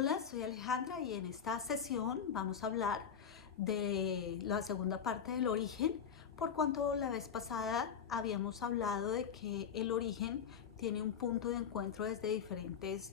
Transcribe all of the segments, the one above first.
Hola, soy Alejandra y en esta sesión vamos a hablar de la segunda parte del origen, por cuanto la vez pasada habíamos hablado de que el origen tiene un punto de encuentro desde diferentes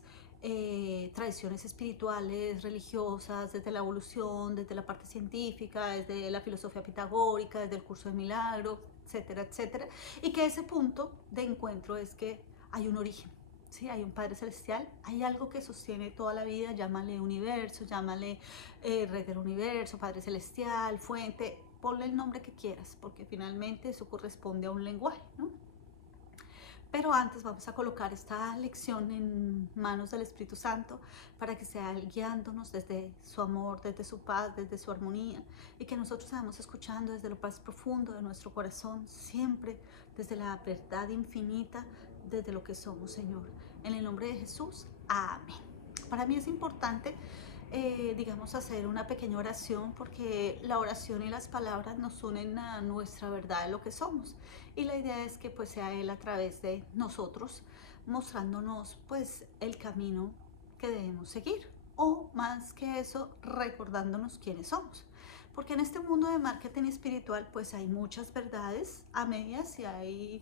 tradiciones espirituales, religiosas, desde la evolución, desde la parte científica, desde la filosofía pitagórica, desde el curso de milagro, etcétera, etcétera, y que ese punto de encuentro es que hay un origen. Sí, hay un Padre Celestial, hay algo que sostiene toda la vida, llámale universo, llámale red del universo, Padre Celestial, fuente, ponle el nombre que quieras, porque finalmente eso corresponde a un lenguaje, ¿no? Pero antes vamos a colocar esta lección en manos del Espíritu Santo para que sea Él guiándonos desde su amor, desde su paz, desde su armonía, y que nosotros estemos escuchando desde lo más profundo de nuestro corazón, siempre desde la verdad infinita, desde lo que somos, Señor. En el nombre de Jesús, amén. Para mí es importante digamos, hacer una pequeña oración, porque la oración y las palabras nos unen a nuestra verdad de lo que somos. Y la idea es que pues sea Él a través de nosotros, mostrándonos pues el camino que debemos seguir. O más que eso, recordándonos quiénes somos. Porque en este mundo de marketing espiritual pues hay muchas verdades a medias y hay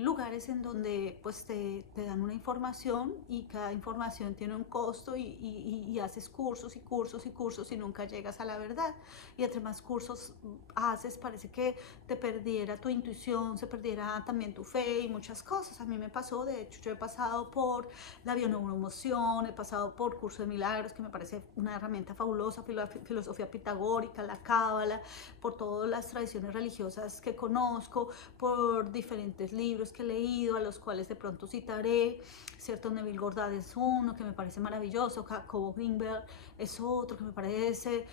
lugares en donde pues te dan una información y cada información tiene un costo y haces cursos y cursos y cursos y nunca llegas a la verdad. Y entre más cursos haces parece que te perdiera tu intuición, se perdiera también tu fe y muchas cosas. A mí me pasó, de hecho yo he pasado por la bioneuroemoción, he pasado por curso de milagros, que me parece una herramienta fabulosa, filosofía pitagórica, la cábala, por todas las tradiciones religiosas que conozco, por diferentes libros que he leído, a los cuales de pronto citaré, ¿cierto? Neville Goddard es uno que me parece maravilloso, Jacobo Greenberg es otro que me parece,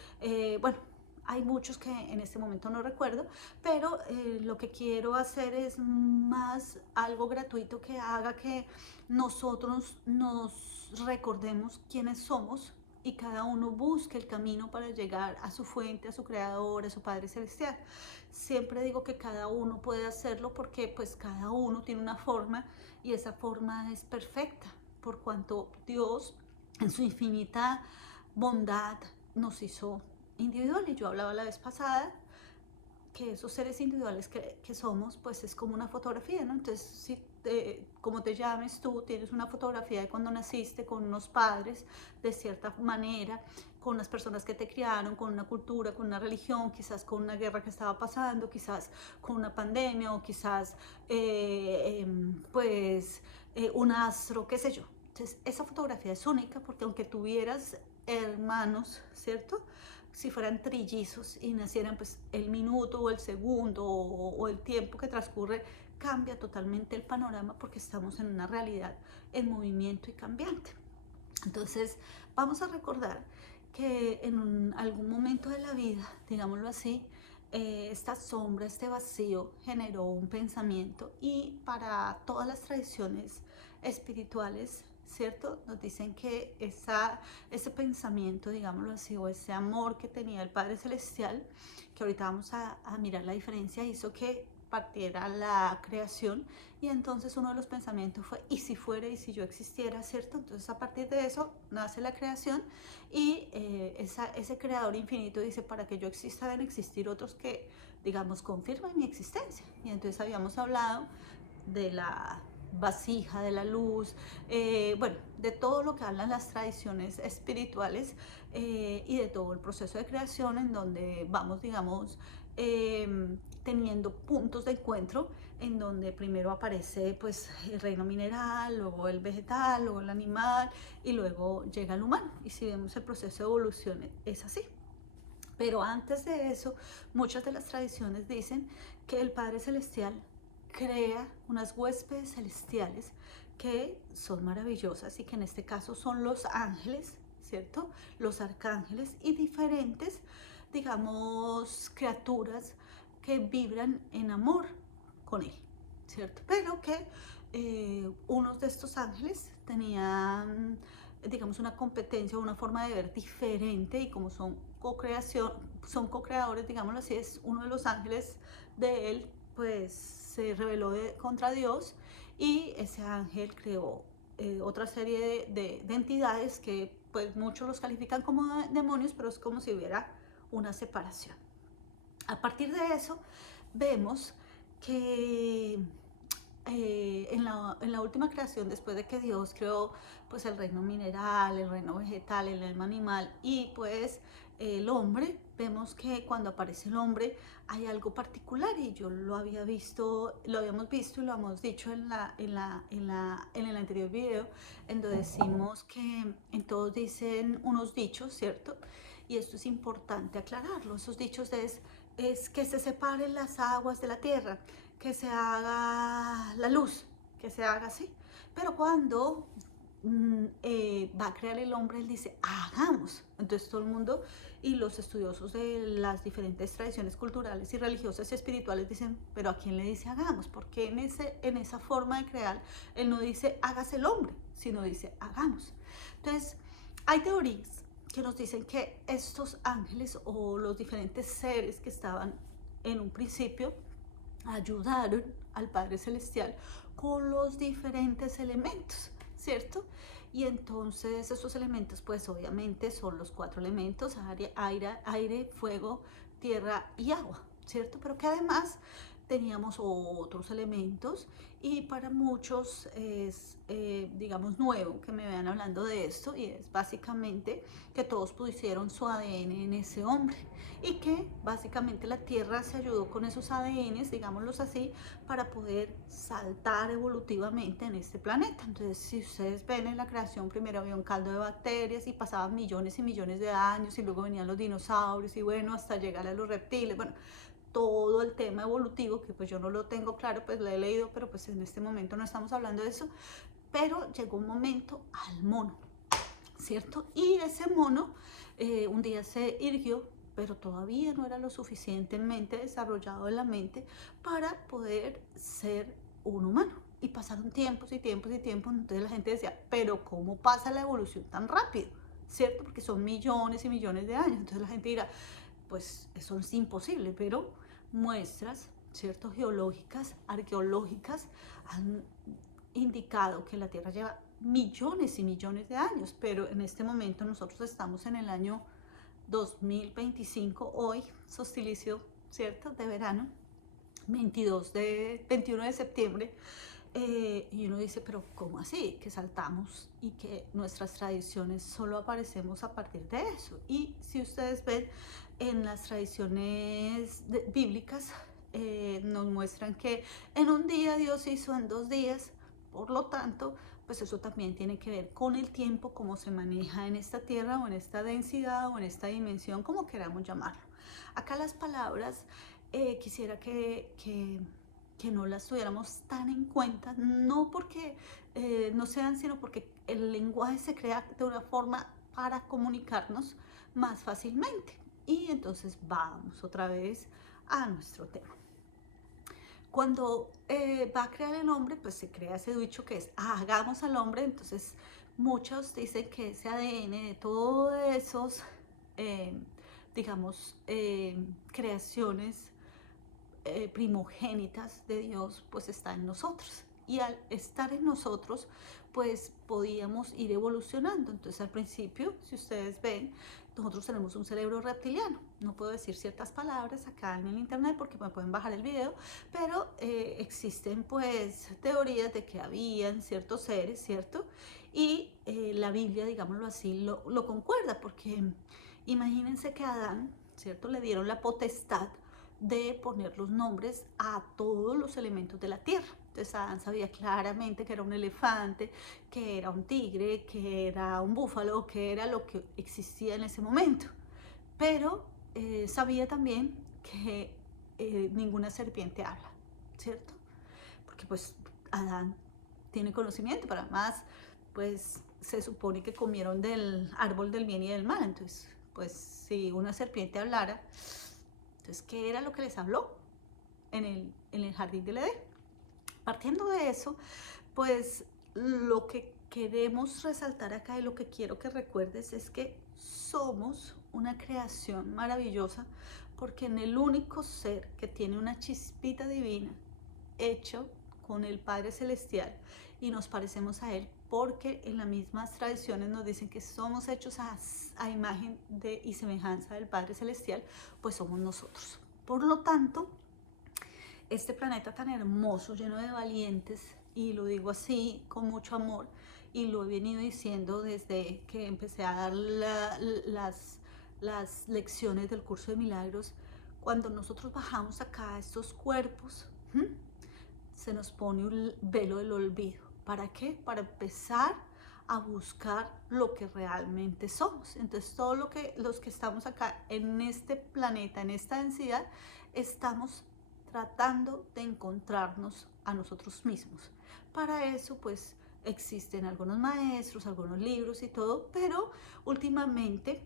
bueno, hay muchos que en este momento no recuerdo, pero lo que quiero hacer es más algo gratuito que haga que nosotros nos recordemos quiénes somos y cada uno busque el camino para llegar a su fuente, a su creador, a su Padre Celestial. Siempre digo que cada uno puede hacerlo porque pues cada uno tiene una forma y esa forma es perfecta, por cuanto Dios en su infinita bondad nos hizo individuales. Yo hablaba la vez pasada que esos seres individuales que somos, pues es como una fotografía, ¿no? Entonces, si como te llames tú, tienes una fotografía de cuando naciste, con unos padres, de cierta manera, con las personas que te criaron, con una cultura, con una religión, quizás con una guerra que estaba pasando, quizás con una pandemia, o quizás, un astro, qué sé yo. Entonces, esa fotografía es única porque aunque tuvieras hermanos, ¿cierto? Si fueran trillizos y nacieran, pues el minuto o el segundo o el tiempo que transcurre cambia totalmente el panorama porque estamos en una realidad en movimiento y cambiante. Entonces vamos a recordar que en algún momento de la vida, digámoslo así, esta sombra, este vacío generó un pensamiento, y para todas las tradiciones espirituales, ¿cierto? Nos dicen que ese pensamiento, digámoslo así, o ese amor que tenía el Padre Celestial, que ahorita vamos a mirar la diferencia, hizo que partiera la creación. Y entonces uno de los pensamientos fue, ¿y si fuera, y si yo existiera, cierto? Entonces a partir de eso nace la creación y ese creador infinito dice, para que yo exista deben existir otros que, digamos, confirmen mi existencia. Y entonces habíamos hablado de la vasija, de la luz, bueno, de todo lo que hablan las tradiciones espirituales, y de todo el proceso de creación en donde vamos, digamos, teniendo puntos de encuentro en donde primero aparece pues el reino mineral, luego el vegetal, luego el animal y luego llega el humano. Y si vemos el proceso de evolución es así. Pero antes de eso, muchas de las tradiciones dicen que el Padre Celestial crea unas huéspedes celestiales que son maravillosas y que en este caso son los ángeles, ¿cierto? Los arcángeles y diferentes, digamos, criaturas que vibran en amor con él, ¿cierto? Pero que unos de estos ángeles tenían, digamos, una competencia o una forma de ver diferente, y como son co-creación, son co-creadores, digámoslo así, es uno de los ángeles de él, pues se rebeló contra Dios, y ese ángel creó otra serie de entidades que pues muchos los califican como demonios, pero es como si hubiera una separación. A partir de eso, vemos que en la última creación, después de que Dios creó pues el reino mineral, el reino vegetal, el reino animal y pues el hombre, vemos que cuando aparece el hombre hay algo particular y yo lo había visto, lo habíamos visto y lo hemos dicho en el anterior video, en donde decimos que en todos dicen unos dichos, ¿cierto? Y esto es importante aclararlo. Esos dichos es que se separen las aguas de la tierra, que se haga la luz, que se haga así. Pero cuando va a crear el hombre, él dice, hagamos. Entonces todo el mundo y los estudiosos de las diferentes tradiciones culturales y religiosas y espirituales dicen, pero ¿a quién le dice hagamos? Porque en esa forma de crear, él no dice hágase el hombre, sino dice hagamos. Entonces, hay teorías que nos dicen que estos ángeles o los diferentes seres que estaban en un principio ayudaron al Padre Celestial con los diferentes elementos, ¿cierto? Y entonces esos elementos pues obviamente son los 4 elementos, aire, fuego, tierra y agua, ¿cierto? Pero que además teníamos otros elementos y para muchos es, digamos, nuevo que me vean hablando de esto y es básicamente que todos pusieron su ADN en ese hombre y que básicamente la Tierra se ayudó con esos ADNs, digámoslos así, para poder saltar evolutivamente en este planeta. Entonces, si ustedes ven en la creación, primero había un caldo de bacterias y pasaban millones y millones de años y luego venían los dinosaurios y bueno, hasta llegar a los reptiles, bueno, todo el tema evolutivo, que pues yo no lo tengo claro, pues lo he leído, pero pues en este momento no estamos hablando de eso, pero llegó un momento al mono, ¿cierto? Y ese mono un día se irguió, pero todavía no era lo suficientemente desarrollado en la mente para poder ser un humano. Y pasaron tiempos y tiempos y tiempos, entonces la gente decía, pero ¿cómo pasa la evolución tan rápido? ¿Cierto? Porque son millones y millones de años. Entonces la gente dirá, pues eso es imposible, pero muestras, ¿cierto? Geológicas, arqueológicas, han indicado que la Tierra lleva millones y millones de años, pero en este momento nosotros estamos en el año 2025, hoy, solsticio, ¿cierto? De verano, 21 de septiembre, y uno dice, pero ¿cómo así? Que saltamos y que nuestras tradiciones solo aparecemos a partir de eso. Y si ustedes ven en las tradiciones bíblicas, nos muestran que en un día Dios hizo en 2 días, por lo tanto, pues eso también tiene que ver con el tiempo, cómo se maneja en esta tierra o en esta densidad o en esta dimensión, como queramos llamarlo. Acá las palabras quisiera que no las tuviéramos tan en cuenta, no porque no sean, sino porque el lenguaje se crea de una forma para comunicarnos más fácilmente. Y entonces vamos otra vez a nuestro tema. Cuando va a crear el hombre, pues se crea ese dicho que es hagamos al hombre. Entonces muchos dicen que ese ADN de todos esos, eh, digamos, creaciones primogénitas de Dios, pues está en nosotros. Y al estar en nosotros, pues podíamos ir evolucionando. Entonces al principio, si ustedes ven, nosotros tenemos un cerebro reptiliano. No puedo decir ciertas palabras acá en el internet porque me pueden bajar el video, pero existen pues teorías de que habían ciertos seres, ¿cierto? Y la Biblia, digámoslo así, lo concuerda, porque imagínense que a Adán, ¿cierto? Le dieron la potestad de poner los nombres a todos los elementos de la tierra. Entonces Adán sabía claramente que era un elefante, que era un tigre, que era un búfalo, que era lo que existía en ese momento. Pero sabía también que ninguna serpiente habla, ¿cierto? Porque pues Adán tiene conocimiento, pero además pues se supone que comieron del árbol del bien y del mal. Entonces pues si una serpiente hablara, entonces, ¿qué era lo que les habló en el jardín del Edén? Partiendo de eso, pues lo que queremos resaltar acá y lo que quiero que recuerdes es que somos una creación maravillosa porque en el único ser que tiene una chispita divina hecho con el Padre Celestial y nos parecemos a Él, porque en las mismas tradiciones nos dicen que somos hechos a imagen y semejanza del Padre Celestial, pues somos nosotros. Por lo tanto, este planeta tan hermoso, lleno de valientes, y lo digo así con mucho amor, y lo he venido diciendo desde que empecé a dar las lecciones del curso de milagros. Cuando nosotros bajamos acá a estos cuerpos, se nos pone un velo del olvido. ¿Para qué? Para empezar a buscar lo que realmente somos. Entonces, los que estamos acá en este planeta, en esta densidad, estamos tratando de encontrarnos a nosotros mismos. Para eso, pues, existen algunos maestros, algunos libros y todo, pero últimamente,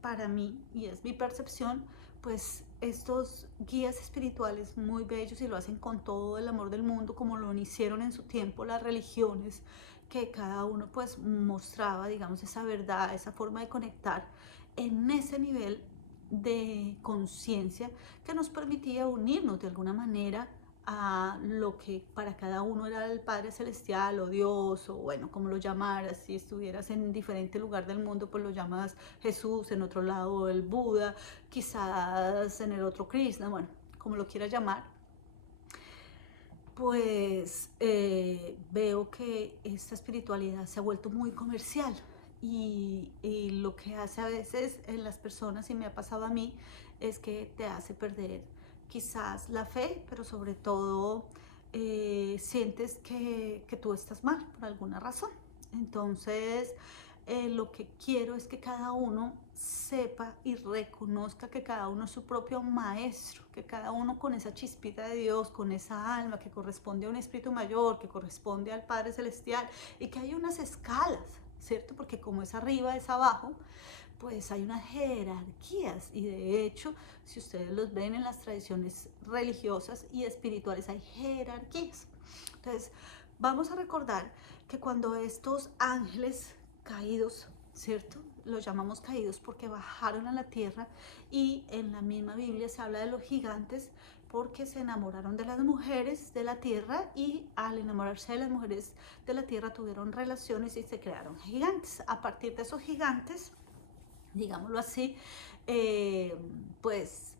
para mí, y es mi percepción, pues estos guías espirituales muy bellos, y lo hacen con todo el amor del mundo, como lo hicieron en su tiempo las religiones, que cada uno pues mostraba, digamos, esa verdad, esa forma de conectar en ese nivel de conciencia que nos permitía unirnos de alguna manera a lo que para cada uno era el Padre Celestial o Dios, o bueno, como lo llamaras. Si estuvieras en diferente lugar del mundo, pues lo llamas Jesús, en otro lado el Buda, quizás en el otro Krishna, bueno, como lo quieras llamar. Pues veo que esta espiritualidad se ha vuelto muy comercial, y lo que hace a veces en las personas, y me ha pasado a mí, es que te hace perder quizás la fe, pero sobre todo sientes que tú estás mal por alguna razón. Entonces, lo que quiero es que cada uno sepa y reconozca que cada uno es su propio maestro, que cada uno con esa chispita de Dios, con esa alma que corresponde a un espíritu mayor, que corresponde al Padre Celestial, y que hay unas escalas, ¿cierto? Porque como es arriba, es abajo, pues hay unas jerarquías, y de hecho, si ustedes los ven en las tradiciones religiosas y espirituales, hay jerarquías. Entonces, vamos a recordar que cuando estos ángeles caídos, ¿cierto? Los llamamos caídos porque bajaron a la tierra, y en la misma Biblia se habla de los gigantes porque se enamoraron de las mujeres de la tierra, y al enamorarse de las mujeres de la tierra tuvieron relaciones y se crearon gigantes. A partir de esos gigantes, digámoslo así, pues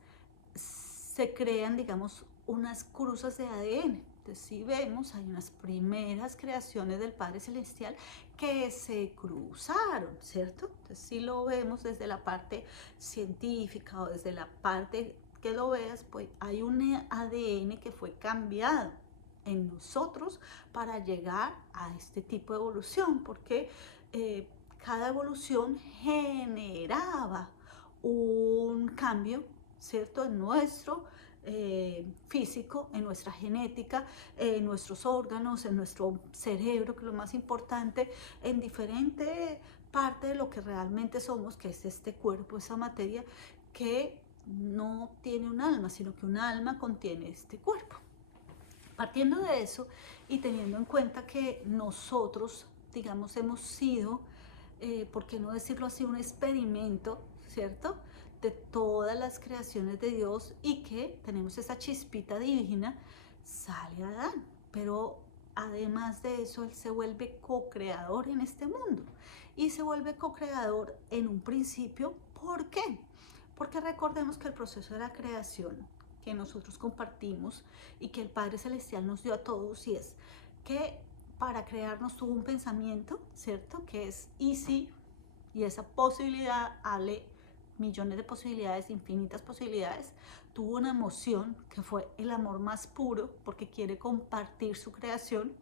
se crean, digamos, unas cruzas de ADN. Entonces, si vemos, hay unas primeras creaciones del Padre Celestial que se cruzaron, ¿cierto? Entonces, si lo vemos desde la parte científica o desde la parte que lo veas, pues hay un ADN que fue cambiado en nosotros para llegar a este tipo de evolución, porque cada evolución generaba un cambio, ¿cierto? En nuestro físico, en nuestra genética, en nuestros órganos, en nuestro cerebro, que es lo más importante, en diferente parte de lo que realmente somos, que es este cuerpo, esa materia que no tiene un alma, sino que un alma contiene este cuerpo. Partiendo de eso y teniendo en cuenta que nosotros, digamos, hemos sido, ¿por qué no decirlo así?, un experimento, ¿cierto?, de todas las creaciones de Dios, y que tenemos esa chispita divina, sale Adán. Pero además de eso, él se vuelve co-creador en este mundo, y se vuelve co-creador en un principio. ¿Por qué? Porque recordemos que el proceso de la creación que nosotros compartimos y que el Padre Celestial nos dio a todos, y es que para crearnos tuvo un pensamiento, ¿cierto?, que es easy, y esa posibilidad, ale millones de posibilidades, infinitas posibilidades. Tuvo una emoción que fue el amor más puro, porque quiere compartir su creación,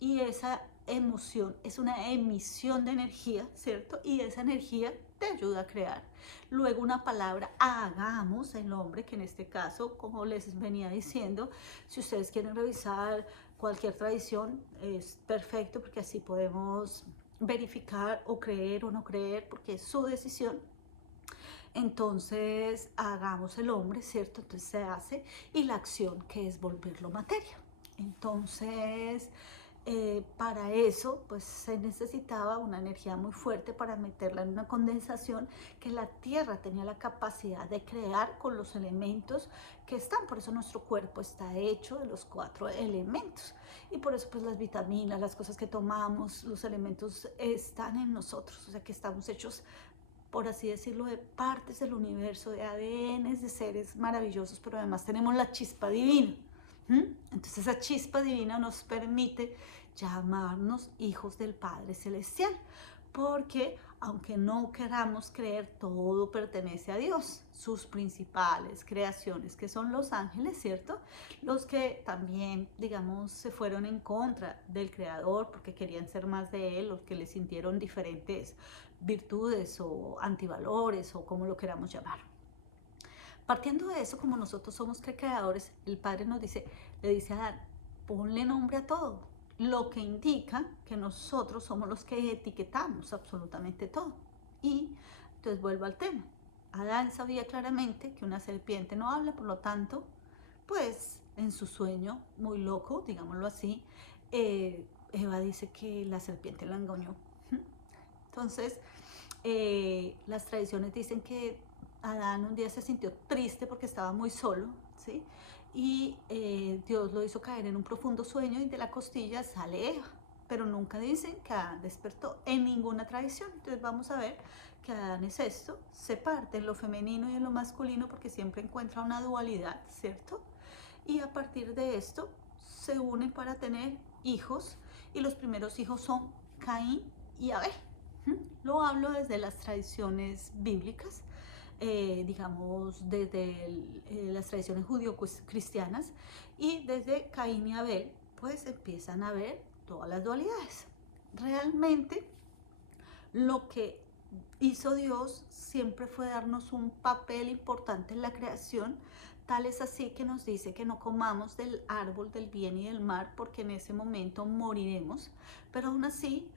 y esa emoción es una emisión de energía, ¿cierto? Y esa energía te ayuda a crear. Luego una palabra, hagamos, el hombre, que en este caso, como les venía diciendo, si ustedes quieren revisar cualquier tradición, es perfecto, porque así podemos verificar o creer o no creer, porque es su decisión. Entonces, hagamos el hombre, ¿cierto? Entonces se hace, y la acción, que es volverlo materia. Entonces, para eso, pues se necesitaba una energía muy fuerte para meterla en una condensación que la Tierra tenía la capacidad de crear con los elementos que están. Por eso nuestro cuerpo está hecho de los 4 elementos. Y por eso pues las vitaminas, las cosas que tomamos, los elementos están en nosotros. O sea que estamos hechos, por así decirlo, de partes del universo, de ADN, de seres maravillosos, pero además tenemos la chispa divina. Entonces esa chispa divina nos permite llamarnos hijos del Padre Celestial, porque aunque no queramos creer, todo pertenece a Dios. Sus principales creaciones, que son los ángeles, ¿cierto? Los que también, digamos, se fueron en contra del Creador porque querían ser más de Él, los que le sintieron diferentes virtudes o antivalores o como lo queramos llamar. Partiendo de eso, como nosotros somos creadores, el Padre nos dice, le dice a Adán, ponle nombre a todo, lo que indica que nosotros somos los que etiquetamos absolutamente todo. Y entonces vuelvo al tema. Adán sabía claramente que una serpiente no habla, por lo tanto, pues en su sueño muy loco, digámoslo así, Eva dice que la serpiente lo engañó. Entonces, las tradiciones dicen que Adán un día se sintió triste porque estaba muy solo, ¿sí? Y Dios lo hizo caer en un profundo sueño y de la costilla sale Eva. Pero nunca dicen que Adán despertó en ninguna tradición. Entonces vamos a ver que Adán es esto, se parte en lo femenino y en lo masculino porque siempre encuentra una dualidad, ¿cierto? Y a partir de esto se unen para tener hijos y los primeros hijos son Caín y Abel. Lo hablo desde las tradiciones bíblicas, digamos desde las tradiciones judío-cristianas, y desde Caín y Abel pues empiezan a ver todas las dualidades. Realmente lo que hizo Dios siempre fue darnos un papel importante en la creación. Tal es así que nos dice que no comamos del árbol del bien y del mal porque en ese momento moriremos, pero aún así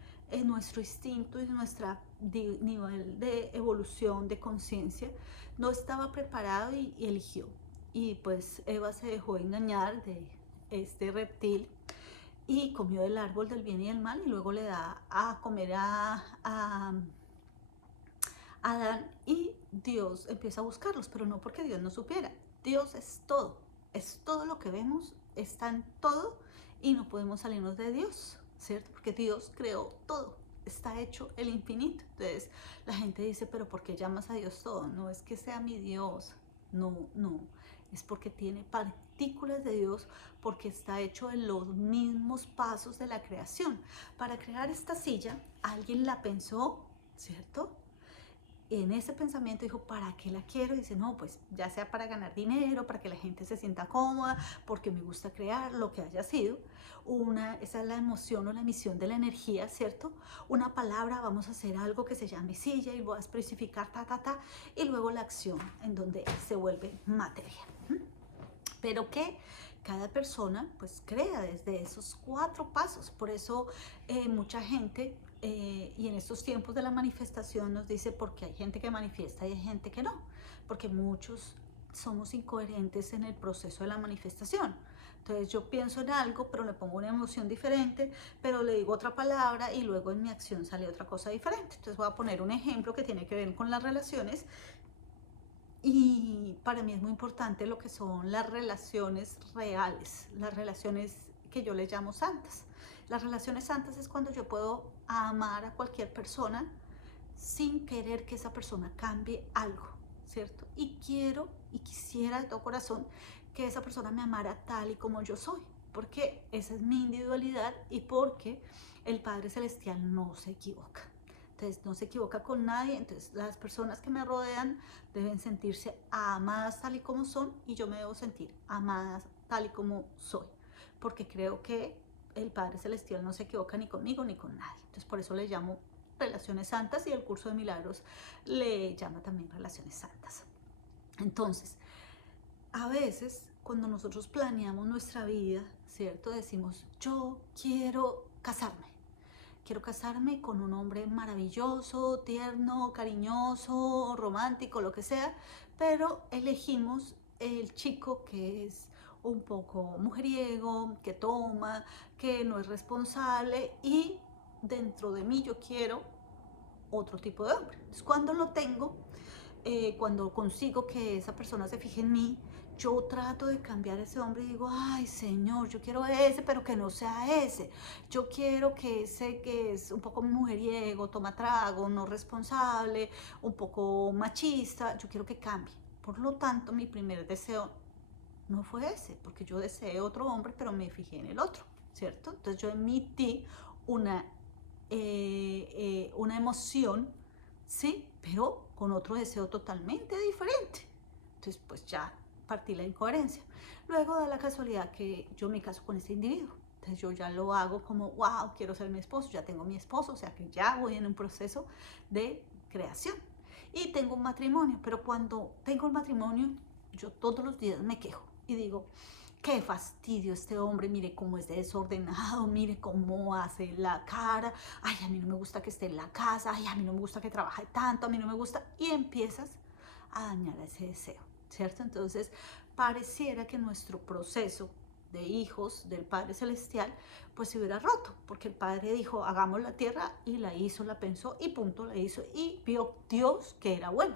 nuestro instinto y nuestro nivel de evolución, de conciencia, no estaba preparado y eligió. Y pues Eva se dejó engañar de este reptil y comió del árbol del bien y del mal, y luego le da a comer a Adán, y Dios empieza a buscarlos, pero no porque Dios no supiera. Dios es todo lo que vemos, está en todo y no podemos salirnos de Dios, ¿cierto? Porque Dios creó todo, está hecho el infinito. Entonces la gente dice, pero ¿por qué llamas a Dios todo? No es que sea mi Dios, no, es porque tiene partículas de Dios, porque está hecho en los mismos pasos de la creación. Para crear esta silla, alguien la pensó, ¿cierto? En ese pensamiento dijo, ¿para qué la quiero? Y dice, no, pues ya sea para ganar dinero, para que la gente se sienta cómoda, porque me gusta crear, lo que haya sido. Esa es la emoción o la emisión de la energía, ¿cierto? Una palabra, vamos a hacer algo que se llame silla y voy a especificar y luego la acción en donde se vuelve materia. Pero que cada persona pues crea desde esos 4 pasos. Por eso mucha gente, y en estos tiempos de la manifestación nos dice, porque hay gente que manifiesta y hay gente que no, porque muchos somos incoherentes en el proceso de la manifestación. Entonces yo pienso en algo, pero le pongo una emoción diferente, pero le digo otra palabra y luego en mi acción sale otra cosa diferente. Entonces voy a poner un ejemplo que tiene que ver con las relaciones. Y para mí es muy importante lo que son las relaciones reales, las relaciones que yo les llamo santas. Las relaciones santas es cuando yo puedo amar a cualquier persona sin querer que esa persona cambie algo, ¿cierto? Y quiero y quisiera de todo corazón que esa persona me amara tal y como yo soy, porque esa es mi individualidad y porque el Padre Celestial no se equivoca. Entonces no se equivoca con nadie. Entonces las personas que me rodean deben sentirse amadas tal y como son, y yo me debo sentir amada tal y como soy, porque creo que el Padre Celestial no se equivoca ni conmigo ni con nadie. Entonces por eso le llamo relaciones santas, y el curso de milagros le llama también relaciones santas. Entonces a veces cuando nosotros planeamos nuestra vida, ¿cierto? Decimos, yo quiero casarme con un hombre maravilloso, tierno, cariñoso, romántico, lo que sea, pero elegimos el chico que es un poco mujeriego, que toma, que no es responsable y dentro de mí yo quiero otro tipo de hombre. Entonces, cuando lo tengo, cuando consigo que esa persona se fije en mí, yo trato de cambiar ese hombre y digo, ay Señor, yo quiero ese, pero que no sea ese. Yo quiero que ese que es un poco mujeriego, toma trago, no responsable, un poco machista, yo quiero que cambie. Por lo tanto, mi primer deseo no fue ese, porque yo deseé otro hombre, pero me fijé en el otro, ¿cierto? Entonces yo emití una, una emoción, ¿sí? Pero con otro deseo totalmente diferente. Entonces, pues ya partí la incoherencia. Luego da la casualidad que yo me caso con ese individuo. Entonces yo ya lo hago como, wow, quiero ser mi esposo, ya tengo mi esposo, o sea que ya voy en un proceso de creación. Y tengo un matrimonio, pero cuando tengo el matrimonio, yo todos los días me quejo y digo, qué fastidio este hombre, mire cómo es desordenado, mire cómo hace la cara, ay, a mí no me gusta que esté en la casa, ay, a mí no me gusta que trabaje tanto, a mí no me gusta, y empiezas a dañar ese deseo, ¿cierto? Entonces, pareciera que nuestro proceso de hijos del Padre Celestial, pues se hubiera roto, porque el Padre dijo, hagamos la tierra, y la hizo, la pensó, y punto, la hizo, y vio Dios que era bueno.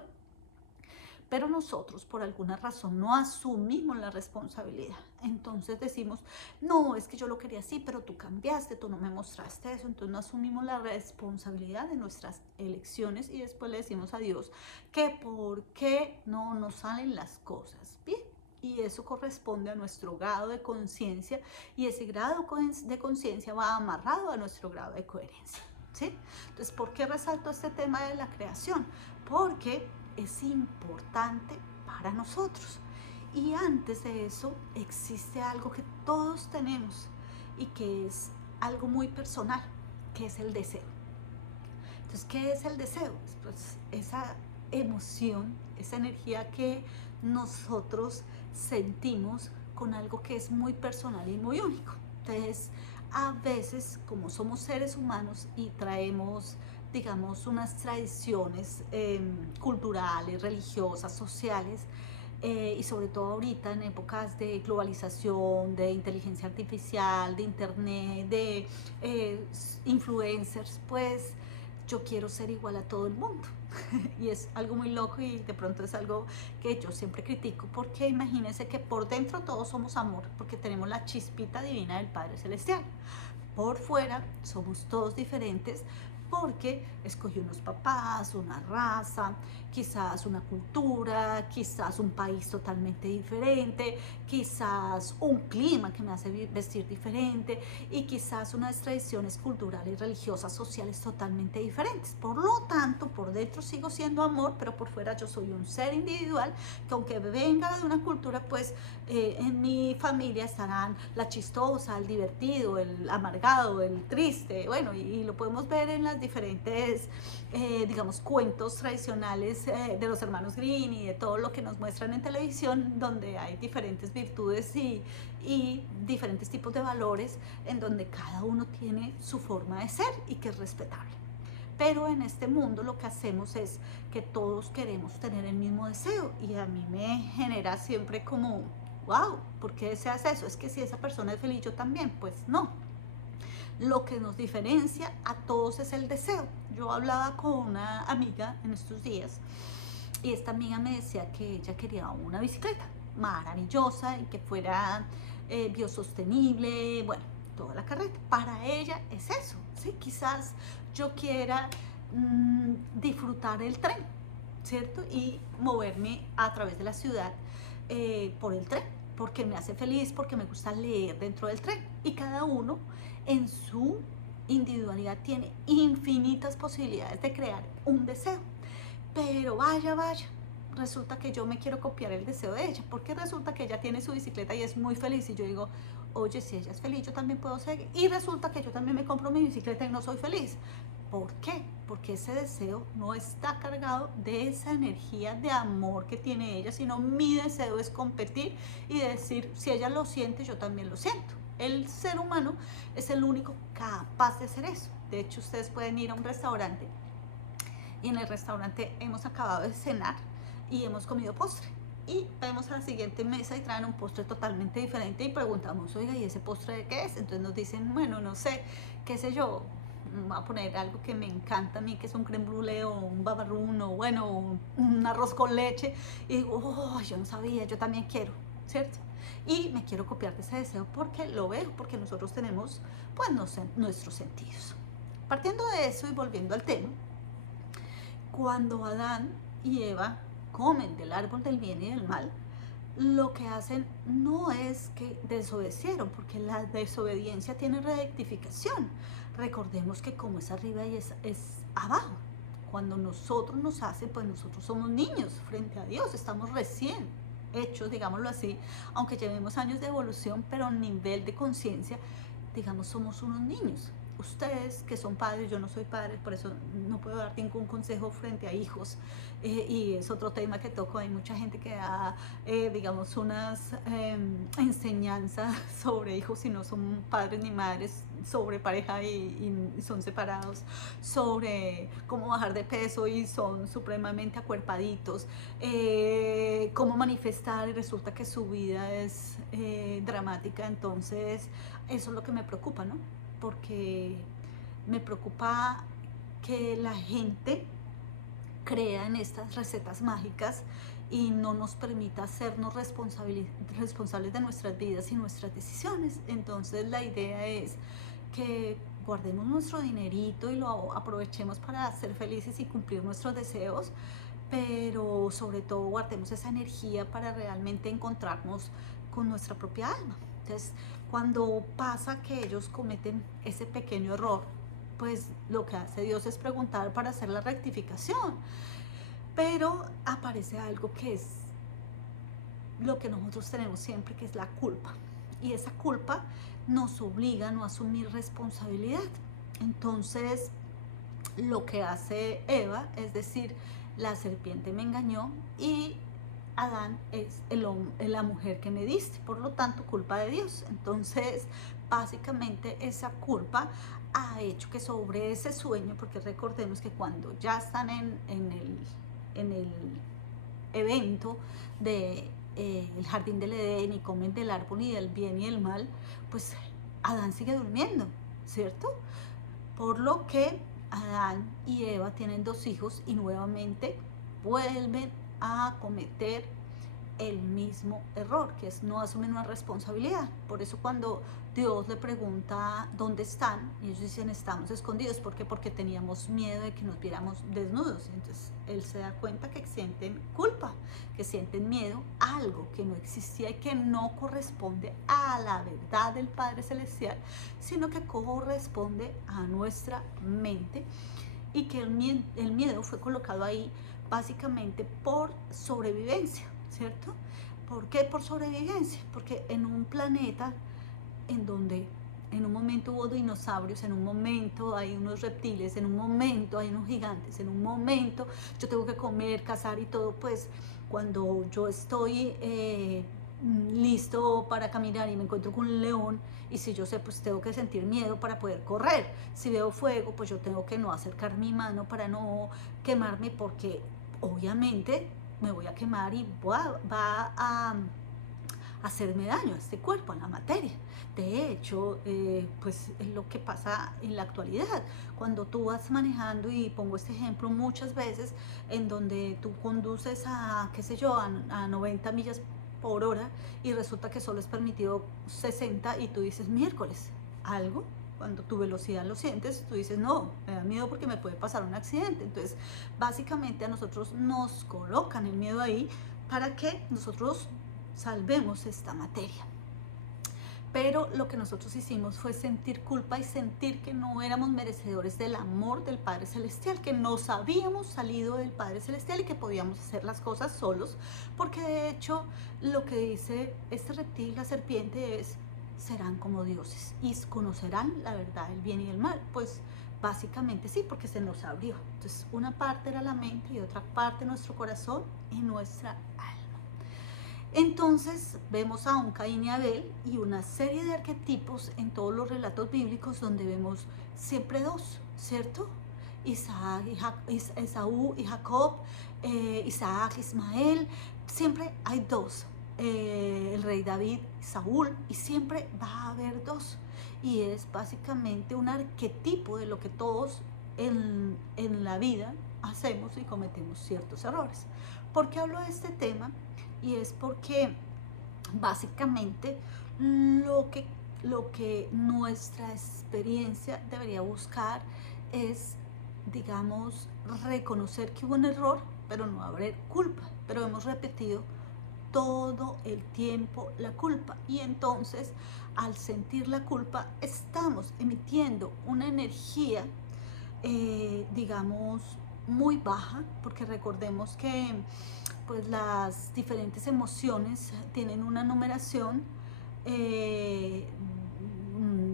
Pero nosotros por alguna razón no asumimos la responsabilidad. Entonces decimos, no, es que yo lo quería así, pero tú cambiaste, tú no me mostraste eso. Entonces no asumimos la responsabilidad de nuestras elecciones y después le decimos a Dios que por qué no nos salen las cosas bien. Y eso corresponde a nuestro grado de conciencia y ese grado de conciencia va amarrado a nuestro grado de coherencia. ¿Sí? Entonces, ¿por qué resalto este tema de la creación? Porque es importante para nosotros. Y antes de eso existe algo que todos tenemos y que es algo muy personal, que es el deseo. Entonces, ¿qué es el deseo? Pues esa emoción, esa energía que nosotros sentimos con algo que es muy personal y muy único. Entonces, a veces, como somos seres humanos y traemos, digamos, unas tradiciones culturales, religiosas, sociales, y sobre todo ahorita en épocas de globalización, de inteligencia artificial, de internet, de influencers, pues yo quiero ser igual a todo el mundo. Y es algo muy loco y de pronto es algo que yo siempre critico, porque imagínense que por dentro todos somos amor, porque tenemos la chispita divina del Padre Celestial. Por fuera somos todos diferentes porque escogí unos papás, una raza, quizás una cultura, quizás un país totalmente diferente, quizás un clima que me hace vestir diferente y quizás unas tradiciones culturales, religiosas, sociales totalmente diferentes. Por lo tanto, por dentro sigo siendo amor, pero por fuera yo soy un ser individual que aunque venga de una cultura, pues en mi familia estarán la chistosa, el divertido, el amargado, el triste, bueno, y lo podemos ver en las diferentes, digamos, cuentos tradicionales de los hermanos Grimm y de todo lo que nos muestran en televisión, donde hay diferentes virtudes y diferentes tipos de valores, en donde cada uno tiene su forma de ser y que es respetable. Pero en este mundo lo que hacemos es que todos queremos tener el mismo deseo y a mí me genera siempre como, wow, ¿por qué deseas eso? Es que si esa persona es feliz, yo también. Pues no. Lo que nos diferencia a todos es el deseo. Yo hablaba con una amiga en estos días y esta amiga me decía que ella quería una bicicleta maravillosa y que fuera biosostenible, bueno, toda la carreta. Para ella es eso, ¿sí? Quizás yo quiera disfrutar el tren, ¿cierto? Y moverme a través de la ciudad por el tren, porque me hace feliz, porque me gusta leer dentro del tren. Y cada uno en su individualidad tiene infinitas posibilidades de crear un deseo. Pero vaya, resulta que yo me quiero copiar el deseo de ella, porque resulta que ella tiene su bicicleta y es muy feliz. Y yo digo, oye, si ella es feliz, yo también puedo ser. Y resulta que yo también me compro mi bicicleta y no soy feliz. ¿Por qué? Porque ese deseo no está cargado de esa energía de amor que tiene ella, sino mi deseo es competir y decir, si ella lo siente, yo también lo siento. El ser humano es el único capaz de hacer eso. De hecho, ustedes pueden ir a un restaurante y en el restaurante hemos acabado de cenar y hemos comido postre. y vemos a la siguiente mesa y traen un postre totalmente diferente y preguntamos, oiga, ¿y ese postre de qué es? Entonces nos dicen, bueno, no sé, qué sé yo, voy a poner algo que me encanta a mí, que es un crème brûlée o un babarún o bueno, un arroz con leche. Y digo, oh, yo no sabía, yo también quiero, ¿cierto? Y me quiero copiar de ese deseo porque lo veo, porque nosotros tenemos pues no sé, nuestros sentidos. Partiendo de eso y volviendo al tema, cuando Adán y Eva comen del árbol del bien y del mal, lo que hacen no es que desobedecieron, porque la desobediencia tiene rectificación. Recordemos que como es arriba y es abajo. Cuando nosotros nos hacen, pues nosotros somos niños frente a Dios, estamos recién hechos, digámoslo así, aunque llevemos años de evolución, pero a nivel de conciencia, digamos, somos unos niños. Ustedes que son padres, yo no soy padre, por eso no puedo dar ningún consejo frente a hijos, y es otro tema que toco. Hay mucha gente que da, digamos, unas enseñanzas sobre hijos y no son padres ni madres, sobre pareja y son separados, sobre cómo bajar de peso y son supremamente acuerpaditos, cómo manifestar y resulta que su vida es dramática. Entonces eso es lo que me preocupa, ¿no? Porque me preocupa que la gente crea en estas recetas mágicas y no nos permita hacernos responsables de nuestras vidas y nuestras decisiones. Entonces la idea es que guardemos nuestro dinerito y lo aprovechemos para ser felices y cumplir nuestros deseos, pero sobre todo guardemos esa energía para realmente encontrarnos con nuestra propia alma. Entonces, cuando pasa que ellos cometen ese pequeño error, pues lo que hace Dios es preguntar para hacer la rectificación. Pero aparece algo que es lo que nosotros tenemos siempre, que es la culpa. Y esa culpa nos obliga a no asumir responsabilidad. Entonces, lo que hace Eva, es decir, la serpiente me engañó y Adán es la mujer que me diste, por lo tanto culpa de Dios. Entonces básicamente esa culpa ha hecho que sobre ese sueño, porque recordemos que cuando ya están en el evento de el jardín del Edén y comen del árbol y del bien y del mal, pues Adán sigue durmiendo, ¿cierto? Por lo que Adán y Eva tienen 2 hijos y nuevamente vuelven a cometer el mismo error, que es no asumir una responsabilidad. Por eso cuando Dios le pregunta dónde están, y ellos dicen estamos escondidos. ¿Por qué? Porque teníamos miedo de que nos viéramos desnudos. Entonces él se da cuenta que sienten culpa, que sienten miedo a algo que no existía y que no corresponde a la verdad del Padre Celestial, sino que corresponde a nuestra mente, y que el miedo fue colocado ahí básicamente por sobrevivencia, ¿cierto? ¿Por qué por sobrevivencia? Porque en un planeta en donde en un momento hubo dinosaurios, en un momento hay unos reptiles, en un momento hay unos gigantes, en un momento yo tengo que comer, cazar y todo, pues cuando yo estoy listo para caminar y me encuentro con un león, y si yo sé, pues tengo que sentir miedo para poder correr. Si veo fuego, pues yo tengo que no acercar mi mano para no quemarme, porque obviamente me voy a quemar y va a hacerme daño a este cuerpo, a la materia. De hecho, pues es lo que pasa en la actualidad. Cuando tú vas manejando, y pongo este ejemplo muchas veces, en donde tú conduces a, qué sé yo, a 90 millas por hora y resulta que solo es permitido 60 y tú dices, miércoles, algo, cuando tu velocidad lo sientes, tú dices, no, me da miedo porque me puede pasar un accidente. Entonces, básicamente a nosotros nos colocan el miedo ahí para que nosotros salvemos esta materia. Pero lo que nosotros hicimos fue sentir culpa y sentir que no éramos merecedores del amor del Padre Celestial, que nos habíamos salido del Padre Celestial y que podíamos hacer las cosas solos, porque de hecho lo que dice este reptil, la serpiente, es serán como dioses y conocerán la verdad, el bien y el mal. Pues básicamente sí, porque se nos abrió. Entonces una parte era la mente y otra parte nuestro corazón y nuestra alma. Entonces vemos a un Caín y Abel y una serie de arquetipos en todos los relatos bíblicos donde vemos siempre 2, ¿cierto? Isaac y Esaú y Jacob, Isaac, Ismael, siempre hay dos, el rey David, Saúl, y siempre va a haber dos. Y es básicamente un arquetipo de lo que todos en la vida hacemos y cometemos ciertos errores. ¿Por qué hablo de este tema? Y es porque básicamente lo que nuestra experiencia debería buscar es, digamos, reconocer que hubo un error, pero no haber culpa. Pero hemos repetido todo el tiempo la culpa, y entonces al sentir la culpa estamos emitiendo una energía, digamos, muy baja, porque recordemos que pues las diferentes emociones tienen una numeración.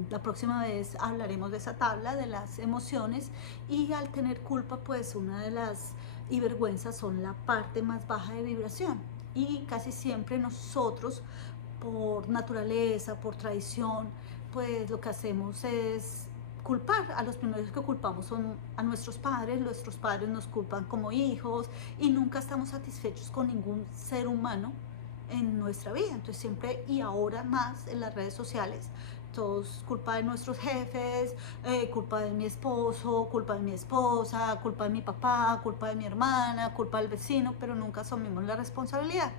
La próxima vez hablaremos de esa tabla de las emociones, y al tener culpa, pues una de las y vergüenza son la parte más baja de vibración, y casi siempre nosotros, por naturaleza, por tradición, pues lo que hacemos es culpar. A los primeros que culpamos son a nuestros padres nos culpan como hijos, y nunca estamos satisfechos con ningún ser humano en nuestra vida. Entonces siempre, y ahora más en las redes sociales, todos culpa de nuestros jefes, culpa de mi esposo, culpa de mi esposa, culpa de mi papá, culpa de mi hermana, culpa del vecino, pero nunca asumimos la responsabilidad.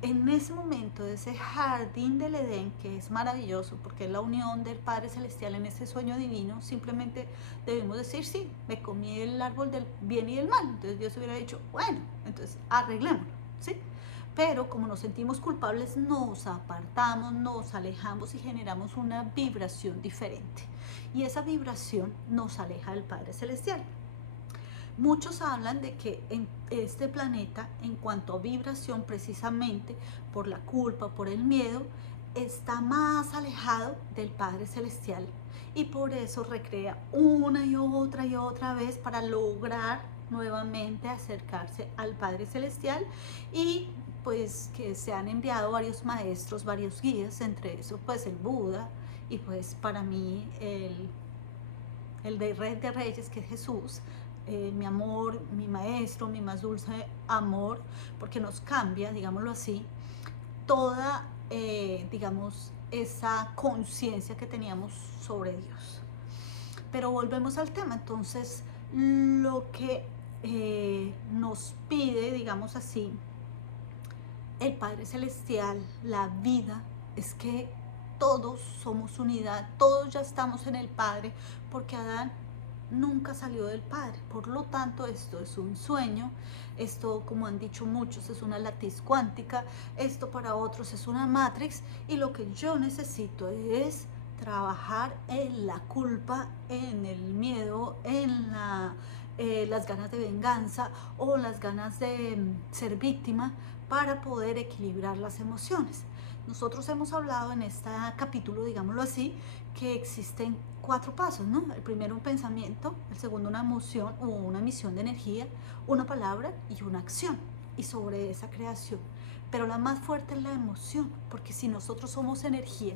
En ese momento, de ese jardín del Edén, que es maravilloso porque es la unión del Padre Celestial en ese sueño divino, simplemente debemos decir: sí, me comí el árbol del bien y del mal. Entonces Dios hubiera dicho: bueno, entonces arreglémoslo, ¿sí? Pero como nos sentimos culpables, nos apartamos, nos alejamos y generamos una vibración diferente, y esa vibración nos aleja del Padre Celestial. Muchos hablan de que en este planeta, en cuanto a vibración, precisamente por la culpa, por el miedo, está más alejado del Padre Celestial, y por eso recrea una y otra vez para lograr nuevamente acercarse al Padre Celestial. Y pues que se han enviado varios maestros, varios guías, entre eso pues el Buda, y pues para mí el de Rey de Reyes, que es Jesús, mi amor, mi maestro, mi más dulce amor, porque nos cambia, digámoslo así, toda, digamos, esa conciencia que teníamos sobre Dios. Pero volvemos al tema. Entonces, lo que nos pide, digamos así, el Padre Celestial, la vida, es que todos somos unidad, todos ya estamos en el Padre, porque Adán nunca salió del Padre. Por lo tanto, esto es un sueño, esto, como han dicho muchos, es una latiz cuántica, esto para otros es una matrix, y lo que yo necesito es trabajar en la culpa, en el miedo, en las ganas de venganza o las ganas de ser víctima, para poder equilibrar las emociones. Nosotros hemos hablado en este capítulo, digámoslo así, que existen 4 pasos, ¿no? El primero, un pensamiento; el segundo, una emoción o una emisión de energía; una palabra y una acción, y sobre esa creación. Pero la más fuerte es la emoción, porque si nosotros somos energía,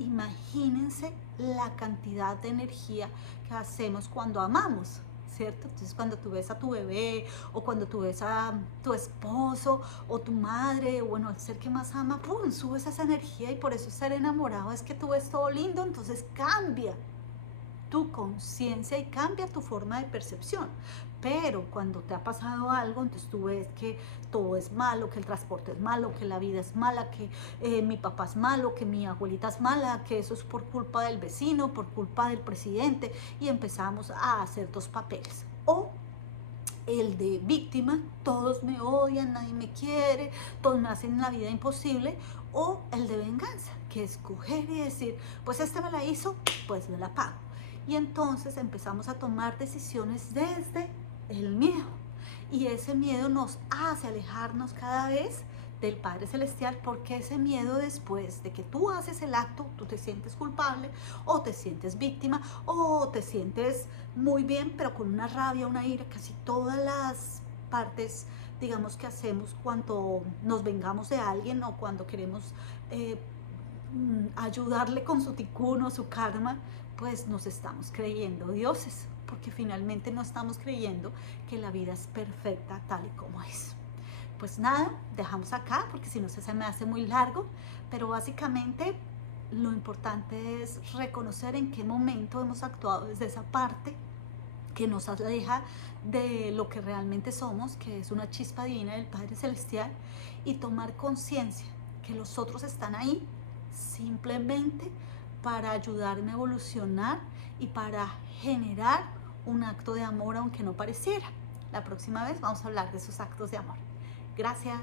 imagínense la cantidad de energía que hacemos cuando amamos, ¿cierto? Entonces, cuando tú ves a tu bebé, o cuando tú ves a tu esposo o tu madre, bueno, el ser que más ama, ¡pum!, subes esa energía, y por eso ser enamorado es que tú ves todo lindo. Entonces cambia tu conciencia y cambia tu forma de percepción. Pero cuando te ha pasado algo, entonces tú ves que todo es malo, que el transporte es malo, que la vida es mala, que mi papá es malo, que mi abuelita es mala, que eso es por culpa del vecino, por culpa del presidente, y empezamos a hacer 2 papeles. O el de víctima: todos me odian, nadie me quiere, todos me hacen la vida imposible. O el de venganza, que es coger y decir: pues este me la hizo, pues me la pago. Y entonces empezamos a tomar decisiones desde el miedo, y ese miedo nos hace alejarnos cada vez del Padre Celestial, porque ese miedo, después de que tú haces el acto, tú te sientes culpable, o te sientes víctima, o te sientes muy bien, pero con una rabia, una ira. Casi todas las partes, digamos, que hacemos cuando nos vengamos de alguien, o cuando queremos ayudarle con su tikkun o su karma, pues nos estamos creyendo dioses, porque finalmente no estamos creyendo que la vida es perfecta tal y como es. Pues nada, dejamos acá porque si no se me hace muy largo, pero básicamente lo importante es reconocer en qué momento hemos actuado desde esa parte que nos aleja de lo que realmente somos, que es una chispa divina del Padre Celestial, y tomar conciencia que los otros están ahí simplemente para ayudarme a evolucionar y para generar un acto de amor aunque no pareciera. La próxima vez vamos a hablar de esos actos de amor. Gracias.